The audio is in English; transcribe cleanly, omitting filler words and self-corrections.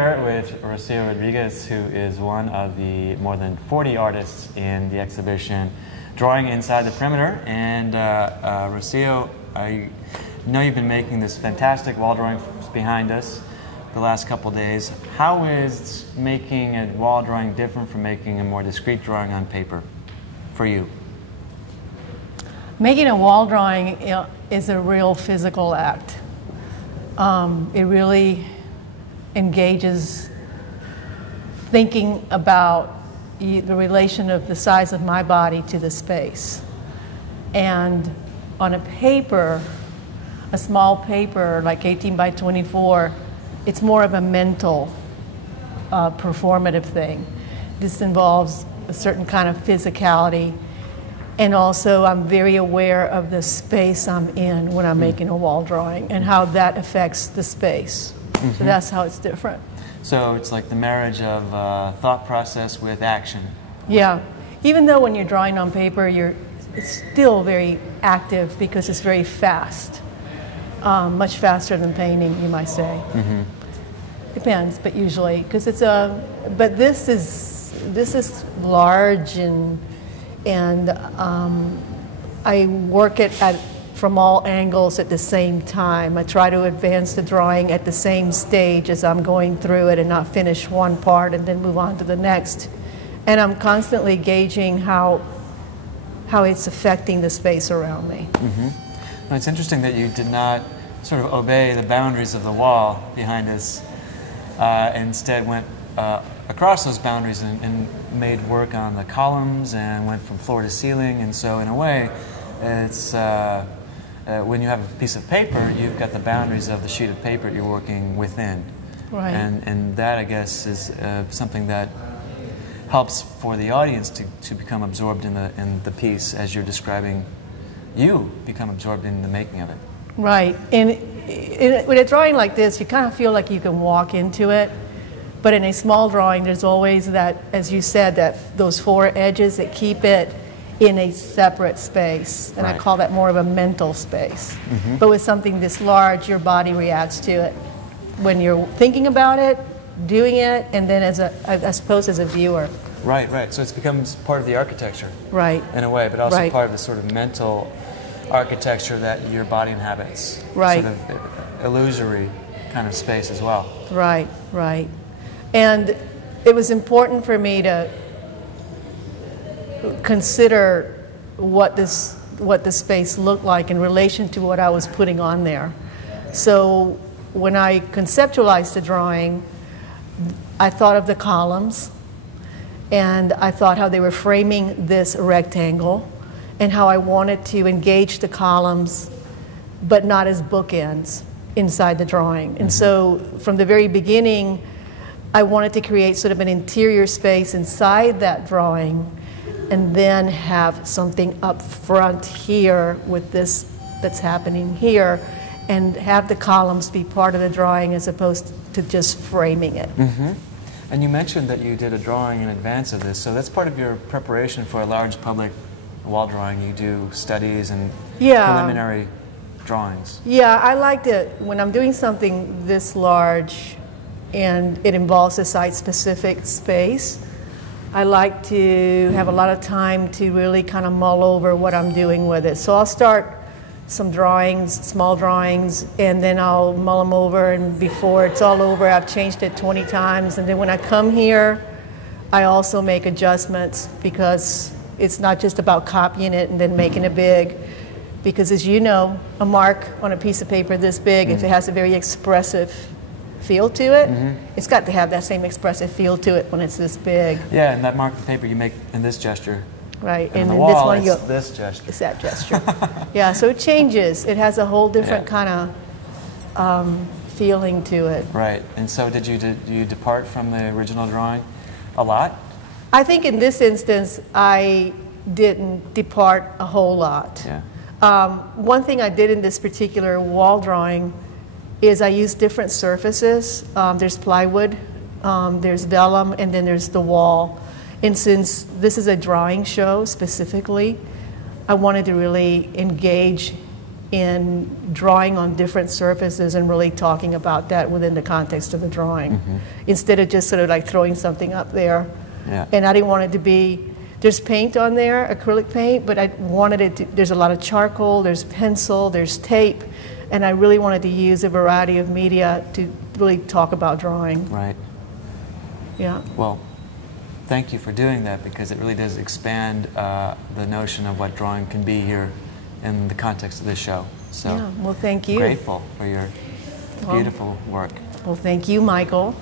here with Rocio Rodriguez, who is one of the more than 40 artists in the exhibition Drawing Inside the Perimeter. And Rocio, I know you've been making this fantastic wall drawing behind us the last couple days. How is making a wall drawing different from making a more discrete drawing on paper for you? Making a wall drawing is a real physical act. It really engages thinking about the relation of the size of my body to the space. And on a paper, a small paper like 18 by 24, it's more of a mental, performative thing. This involves a certain kind of physicality. And also, I'm very aware of the space I'm in when I'm making a wall drawing and how that affects the space. So that's how it's different. So it's like the marriage of thought process with action. Yeah. Even though when you're drawing on paper, it's still very active because it's very fast. Much faster than painting, you might say. Depends, but usually, because it's but this is large and I work it from all angles at the same time. I try to advance the drawing at the same stage as I'm going through it and not finish one part and then move on to the next. And I'm constantly gauging how it's affecting the space around me. Now, it's interesting that you did not sort of obey the boundaries of the wall behind us, instead went across those boundaries and made work on the columns and went from floor to ceiling. And so in a way, it's when you have a piece of paper, you've got the boundaries of the sheet of paper you're working within. Right. And that, I guess, is something that helps for the audience to become absorbed in the piece as you're describing you become absorbed in the making of it. Right. And with a drawing like this, you kind of feel like you can walk into it. But in a small drawing, there's always that, as you said, those four edges that keep it in a separate space. And I call that more of a mental space. But with something this large, your body reacts to it when you're thinking about it, doing it, and then I suppose as a viewer. Right, right. So it becomes part of the architecture. Right. In a way, but also part of the sort of mental architecture that your body inhabits. Right. Sort of illusory kind of space as well. Right, right. And it was important for me to consider what the space looked like in relation to what I was putting on there. So when I conceptualized the drawing, I thought of the columns, and I thought how they were framing this rectangle, and how I wanted to engage the columns, but not as bookends inside the drawing. And so from the very beginning, I wanted to create sort of an interior space inside that drawing, and then have something up front here with this that's happening here, and have the columns be part of the drawing as opposed to just framing it. And you mentioned that you did a drawing in advance of this, so that's part of your preparation for a large public wall drawing. You do studies and preliminary drawings. Yeah, I like to, when I'm doing something this large and it involves a site-specific space, I like to have a lot of time to really kind of mull over what I'm doing with it. So I'll start some drawings, small drawings, and then I'll mull them over, and before it's all over, I've changed it 20 times. And then when I come here, I also make adjustments, because it's not just about copying it and then making it big. Because as you know, a mark on a piece of paper this big, if it has a very expressive feel to it, it's got to have that same expressive feel to it when it's this big. Yeah, and that mark of paper you make in this gesture. Right, and on the wall, it's this gesture. It's that gesture. Yeah, so it changes. It has a whole different kind of feeling to it. Right, and so did you depart from the original drawing a lot? I think in this instance, I didn't depart a whole lot. Yeah. One thing I did in this particular wall drawing is I used different surfaces. There's plywood, there's vellum, and then there's the wall. And since this is a drawing show specifically, I wanted to really engage in drawing on different surfaces and really talking about that within the context of the drawing, instead of just sort of like throwing something up there. Yeah. And I didn't want it to be, there's paint on there, acrylic paint, but I wanted it to, there's a lot of charcoal, there's pencil, there's tape, and I really wanted to use a variety of media to really talk about drawing. Right. Yeah. Well, thank you for doing that, because it really does expand the notion of what drawing can be here in the context of this show. So, Yeah, well, thank you. Grateful for your beautiful work. Well, thank you, Michael.